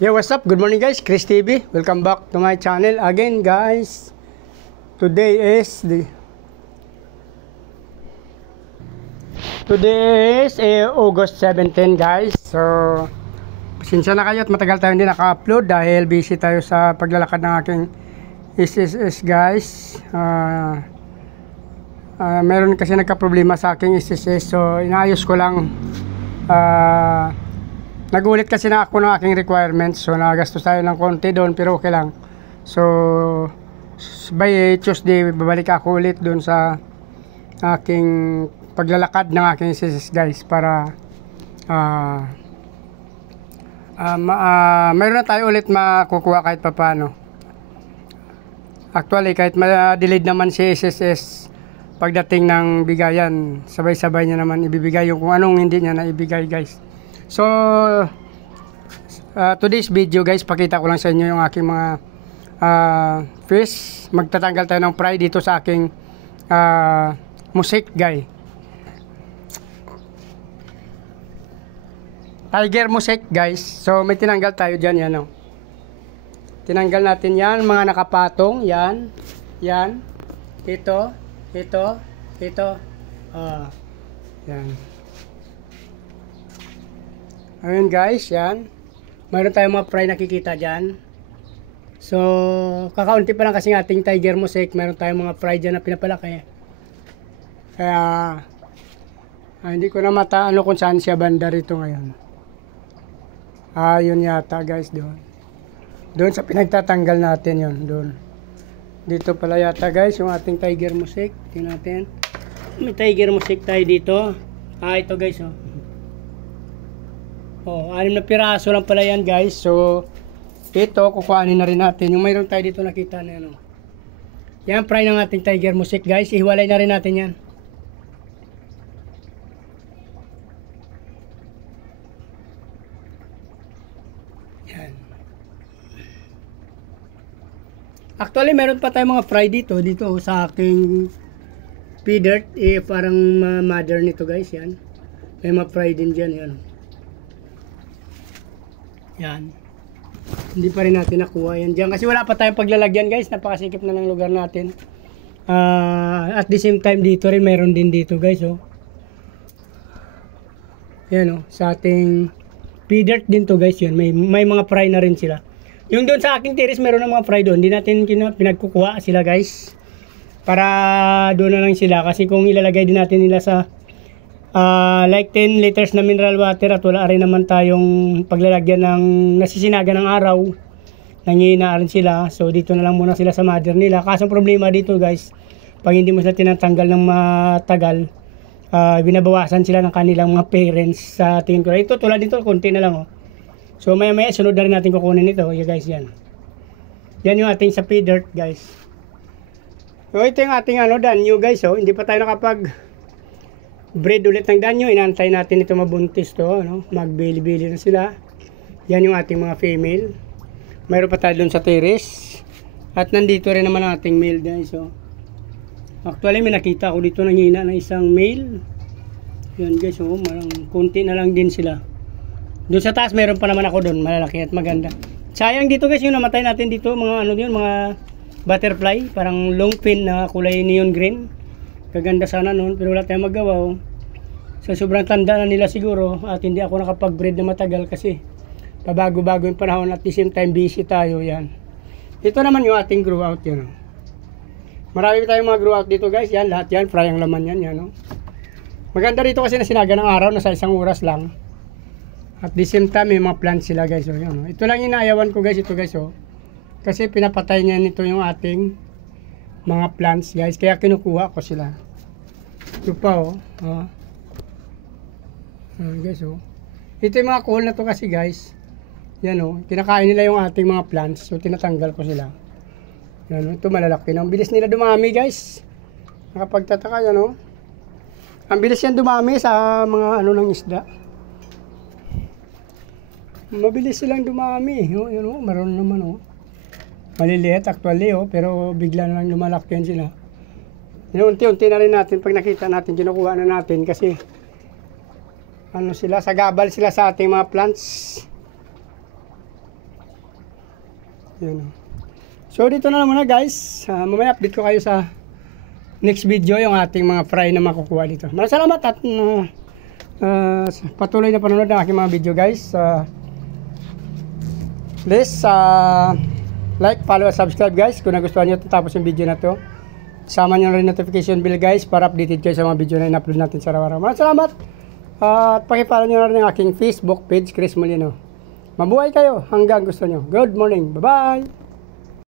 Yeah, what's up? Good morning guys, Chris TV. Welcome back to my channel again guys. Today is August 17 guys. So, pasensya na kayo at matagal tayo hindi naka-upload dahil busy tayo sa paglalakad ng aking SSS guys. Meron kasi nagka-problema sa aking SSS, so inaayos ko lang. Nagulit kasi na ako ng aking requirements, so nagastos tayo ng konti doon pero okay lang. So by Tuesday babalik ako ulit doon sa aking paglalakad ng aking SSS guys para mayroon na tayo ulit makukuha kahit papano. Actually kahit ma-delayed naman si SSS, pagdating ng bigayan sabay-sabay niya naman ibibigay yung kung anong hindi niya na ibigay guys. So today's video guys, pakita ko lang sa inyo yung aking mga fish. Magtatanggal tayo ng fry dito sa aking musik guy, tiger musik guys. So may tinanggal tayo dyan, yan o. Tinanggal natin yan, mga nakapatong, yan, yan, ito, yan. Ayun guys, yan. Mayroon tayong mga fry nakikita dyan. So, kakaunti pa lang kasi ating tiger musik. Mayroon tayong mga fry dyan na pinapalaki. Kaya, hindi ko na mataano kung saan siya banda rito ngayon. Yun yata guys, doon. Doon sa pinagtatanggal natin yun, doon. Dito pala yata guys, yung ating tiger musik. Tingnan natin. May tiger musik tayo dito. Ito guys, oh. 6 na piraso lang pala yan guys. So ito kukuhanin na rin natin. Yung mayroon tayo dito nakita na yan, yan fry ng ating tiger musik guys. Ihiwalay na rin natin yan. Yan. Actually meron pa tayong mga fry dito sa aking feeder. Parang mother nito guys, yan. May mga fry din dyan, yan. Yan. Hindi pa rin natin nakuha yan dyan kasi wala pa tayong paglalagyan guys. Napakasikip na ng lugar natin. At the same time dito rin meron din dito guys, oh. Yan, oh. Sa ating feeder din to guys, yun. May mga fry na rin sila. Yung doon sa aking terrace meron ng mga fry doon. Hindi natin pinagkukuha sila guys. Para doon na lang sila kasi kung ilalagay din natin nila sa like 10 liters na mineral water at wala rin naman tayong paglalagyan ng nasisinaga ng araw, nangihinaan sila. So dito na lang muna sila sa mother nila. Kaso problema dito guys, pag hindi mo sila tinatanggal ng matagal, binabawasan sila ng kanilang mga parents sa tingin ko. Ito tulad dito, konti na lang, oh. So maya maya sunod na rin natin kukunin ito, yeah, guys. Yan yung ating sa feeder guys. So ito yung ating danyo guys, oh. Hindi pa tayo nakapag breed ulit ng danyo. Inantay natin ito mabuntis to, magbili-bili na sila. Yan yung ating mga female. Mayroon pa tayo dun sa terrace. At nandito rin naman ang ating male guys, oh. Actually may nakita ako dito nanghina ng isang male. Yan guys, oh, marang konti na lang din sila. Doon sa taas mayroon pa naman ako doon, malalaki at maganda. Sayang dito guys yung namatay natin dito, mga mga butterfly, parang long fin na kulay neon green. Kaganda sana noon pero wala tayong magawa, oh. So sobrang tanda na nila siguro at hindi ako nakapag-breed na matagal kasi pabago-bago yung panahon at the same time busy tayo. Yan. Ito naman yung ating grow out, yan, oh. Marami tayong mga grow out dito guys. Yan, lahat yan, fry ang laman yan, yan, oh. Maganda rito kasi nasinaga ng araw na sa isang oras lang. At the same time may mga plants sila guys, oh. Yan, oh. Ito lang inaayawan ko guys, ito guys, oh. Kasi pinapatay niya nito yung ating mga plants guys, kaya kinukuha ko sila. Ito pa, oh. Guys, oh. Ito yung mga cool na to kasi guys. Yan, oh. Kinakain nila yung ating mga plants, so tinatanggal ko sila. Yan, oh. Ito malalaki na. Ang bilis nila dumami guys. Nakapagtataka yan, oh. Ang bilis yan dumami sa mga ng isda. Mabilis silang dumami, oh. Yan, oh. Maroon naman, oh. Maliliit actually, oh, pero bigla na lang lumalaki yan sila. Unti-unti na rin natin pag nakita natin, kinukuha na natin kasi sila, sagabal sila sa ating mga plants. Yan, oh. So dito na lang muna guys. Mamaya update ko kayo sa next video yung ating mga fry na makukuha dito. Maraming salamat at patuloy na panonood ng aking mga video guys. Please like, follow, at subscribe guys kung nagustuhan nyo tapos yung video na to. Sama nyo na rin notification bell guys para updated kayo sa mga video na in-upload natin sa araw-araw. Maraming salamat at pakipollow nyo na rin ang aking Facebook page, Chris Molino. Mabuhay kayo hanggang gusto nyo. Good morning. Bye-bye!